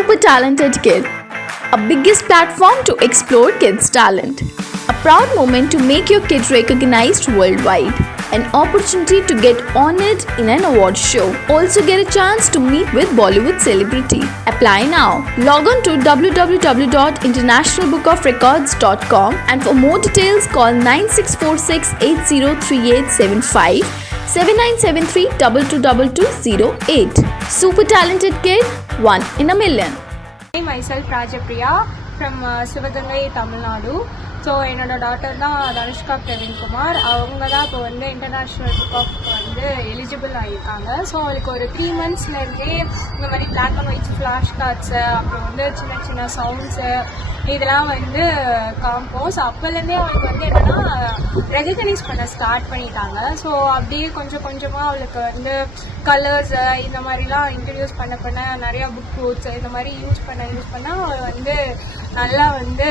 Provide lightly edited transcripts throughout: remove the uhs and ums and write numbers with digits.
Super Talented Kid, a biggest platform to explore kids' talent. A proud moment to make your kid recognized worldwide. An opportunity to get honored in an award show. Also get a chance to meet with Bollywood celebrity. Apply now. Log on to www.internationalbookofrecords.com and for more details call 9646803875 7973 222208. Super Talented Kid, one in a million. Myself Rajapriya from Sivagangai, Tamil Nadu. So என்னோட daughter தான் தனுஷ்கா பிரவீன்குமார். அவங்க தான் இப்போ வந்து international book of வந்து eligible ஆகியிருக்காங்க. So அவளுக்கு ஒரு 3 monthsலேருந்தே இந்த மாதிரி black and white flash cards, அப்புறம் வந்து சின்ன சின்ன சவுண்ட்ஸு இதெல்லாம் வந்து காமிப்போம். ஸோ அப்போலேருந்தே அவளுக்கு வந்து என்னென்னா ரெகக்னைஸ் பண்ண ஸ்டார்ட் பண்ணிட்டாங்க. ஸோ அப்படியே கொஞ்சம் கொஞ்சமாக அவளுக்கு வந்து கலர்ஸு இந்த மாதிரிலாம் இன்ட்ரடியூஸ் பண்ண நிறையா புக் கோட்ஸ் இந்த மாதிரி யூஸ் பண்ண அவள் வந்து நல்லா வந்து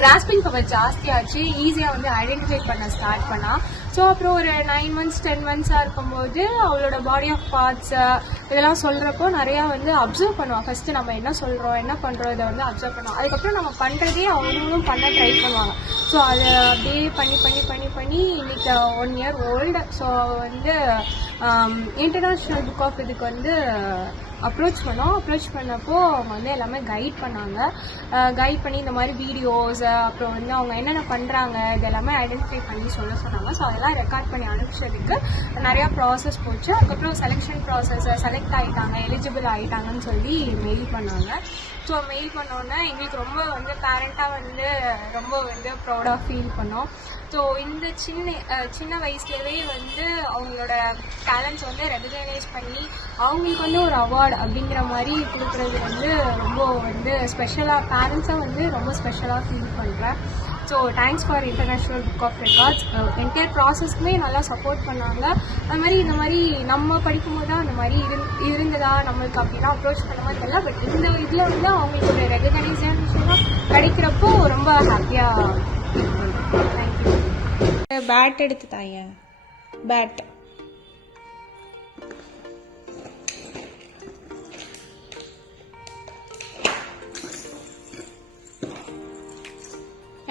கிராஸ்பிங் பவர் ஜாஸ்தியாச்சு, ஈஸியாக வந்து ஐடென்டிஃபை பண்ண ஸ்டார்ட் பண்ணா. ஸோ அப்புறம் ஒரு 9 months 10 months இருக்கும்போது அவளோட பாடி ஆஃப் பார்ட்ஸ் இதெல்லாம் சொல்கிறப்போ நிறையா வந்து அப்சர்வ் பண்ணுவாள். ஃபஸ்ட்டு நம்ம என்ன சொல்கிறோம் என்ன பண்ணுறோம் இதை வந்து அப்சர்வ் பண்ணுவோம். அதுக்கப்புறம் நம்ம பண்ணுறதே அவங்களும் பண்ண ட்ரை பண்ணுவாங்க. ஸோ அதை அப்படியே பண்ணி இன்னைக்கு 1 year old. ஸோ வந்து இன்டர்நேஷ்னல் புக் ஆஃப் இதுக்கு வந்து அப்ரோச் பண்ணப்போ அவங்க வந்து எல்லாமே கைட் பண்ணாங்க. கைட் பண்ணி இந்த மாதிரி வீடியோஸ் அப்புறம் வந்து அவங்க என்னென்ன பண்ணுறாங்க இது எல்லாமே ஐடென்டிஃபை பண்ணி சொன்னாங்க. ஸோ அதெல்லாம் ரெக்கார்ட் பண்ணி அனுப்பிச்சதுக்கு நிறையா ப்ராசஸ் போச்சு. அதுக்கப்புறம் செலெக்ஷன் ப்ராசஸ் செலக்ட் ஆகிட்டாங்க, எலிஜிபிள் ஆகிட்டாங்கன்னு சொல்லி மெயில் பண்ணாங்க. ஸோ மெயில் பண்ணோன்னே எங்களுக்கு ரொம்ப வந்து பேரண்ட்டாக வந்து ரொம்ப வந்து ப்ரௌடாக ஃபீல் பண்ணோம். ஸோ இந்த சின்ன வயசுலேயே வந்து அவங்களோட டேலண்ட்ஸ் வந்து ரெகக்னைஸ் பண்ணி அவங்களுக்கு வந்து ஒரு அவார்டு அப்படிங்கிற மாதிரி கொடுக்குறது வந்து ரொம்ப வந்து ஸ்பெஷலாக பேரண்ட்ஸாக வந்து ரொம்ப ஸ்பெஷலாக ஃபீல் பண்ணுறேன். So thanks for international book of records. Entire ப்ராசஸ்க்குமே நல்லா சப்போர்ட் பண்ணாங்க. அது மாதிரி இந்த மாதிரி நம்ம படிக்கும்போது தான் அந்த மாதிரி இருந்ததா நம்மளுக்கு அப்படின்னா அப்ரோச் பண்ண மாதிரி இல்லை. பட் இந்த இதில் வந்து அவங்களுக்கு ஒரு ரெகக்னைசேஷனாக கிடைக்கிறப்போ ரொம்ப ஹாப்பியாக ஃபீல் பண்ணுறேன். தேங்க்யூ. பேட் எடுத்து தாங்க. Pad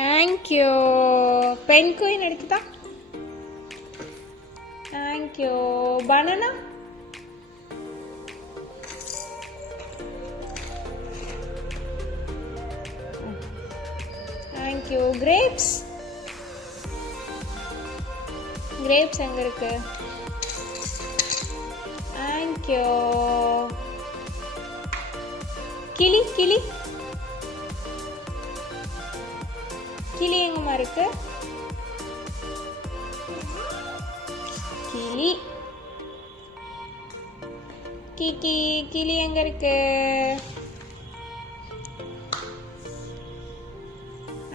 thank you. பென் குயின் எடுத்துதா. தேங்க்யூ. பனானா. தேங்க்யூ. கிரேப்ஸ் எங்க இருக்கு? தேங்க்யூ. கிளி எங்கம்மா இருக்கு? கிளி எங்க இருக்கு?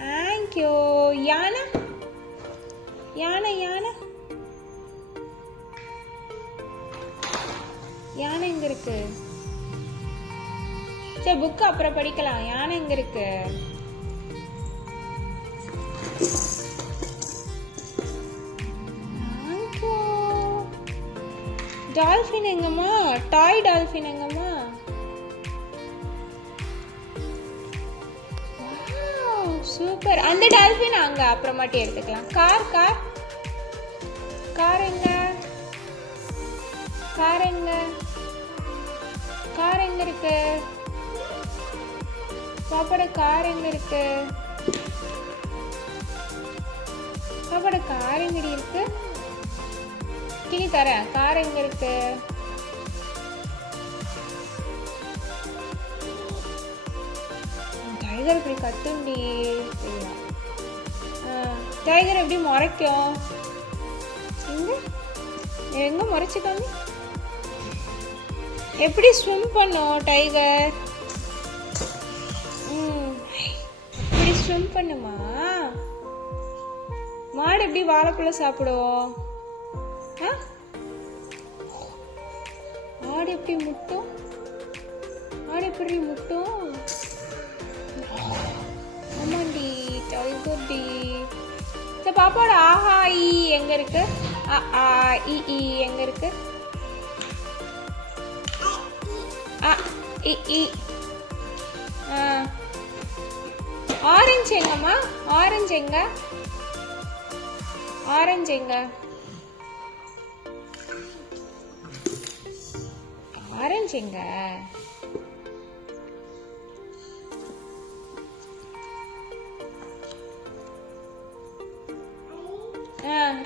தேங்க்யூ. யானை எங்க இருக்கு? சரி புக்கு அப்புறம் படிக்கலாம். யானை எங்க இருக்கு? டால்ஃபின் எங்கம்மா? டாய் டால்ஃபின் எங்கம்மா? சூப்பர். அந்த டால்ஃபின் அங்க அப்புறமாட்டி எடுத்துக்கலாம். கார் எங்க இருக்கு? பாப்பாட கார் எங்க இருக்கு? பாப்பாட கார் எங்கடி இருக்கு? கிளி தரேன். கார் எங்க இருக்கு? டைகர் இப்படி கட்டுண்டி. டைகர் எப்படி முறைக்கும்? எங்க முறைச்சிக்காம எப்படி ஸ்விம் பண்ணும் டைகர்? இப்படி ஸ்விம் பண்ணுமா? மாடு எப்படி வாழைப்பழம் சாப்பிடும்? ஆடு எப்படி முட்டும்? ஆமாண்டி டைகர்டி. இந்த பாப்பாவோட ஆஹா ஈ எங்க இருக்கு? எங்க இருக்கு? இ ஆரஞ்சு எங்கம்மா? ஆரஞ்சு எங்க? ஆரஞ்சு எங்க? ஆரஞ்சு எங்க?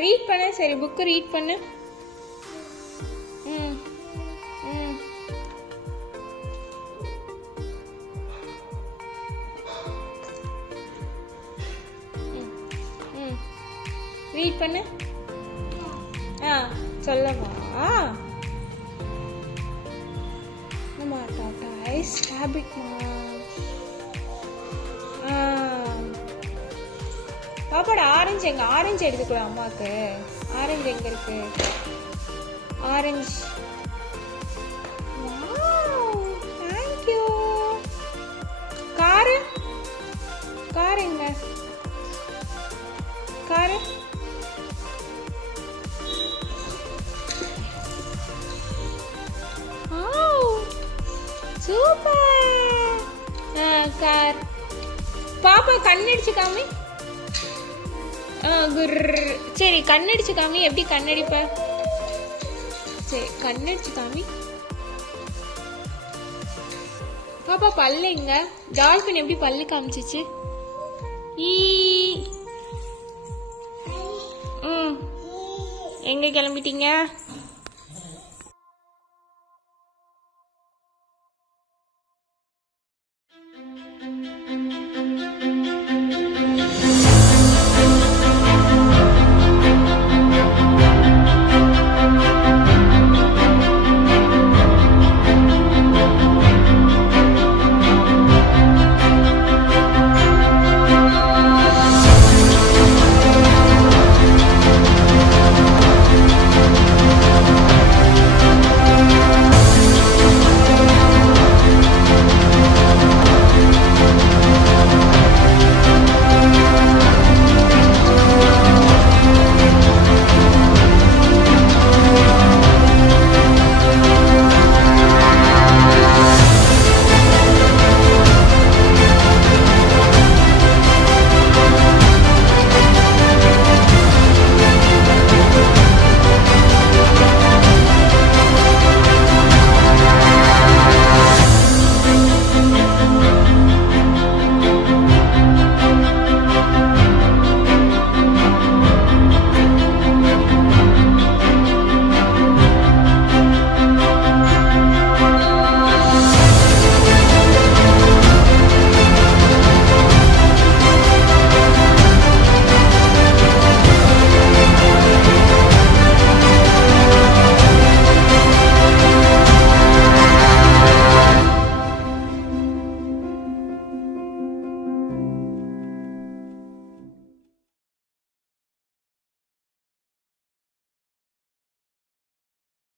ரீட் பண்ணு. சரி, புக்கு ரீட் பண்ணு. ம் ம் ம் ரீட் பண்ணு. சொல்லமா? நம்ம டாட்டா ஐஸ் ஹேபிட்மா. பாப்பாட ஆரஞ்சு எங்க? ஆரஞ்சு எடுத்துக்கூட அம்மாவுக்கு. ஆரஞ்சு எங்க இருக்கு? ஆரஞ்சு. தேங்க்யூ. காரு? கார் எங்க? காரு? சூப்பர். கார். பாப்பா கண்ணடிச்சு காமி. சரி, கண்ணடிச்சு காமி. எப்படி கண்ணடிப்ப? சரி, கண்ணடிச்சு காமி. பாப்பா பல்லு எங்க? டால்பின் எப்படி பல்லு காமிச்சிச்சு? எங்க கிளம்பிட்டீங்க?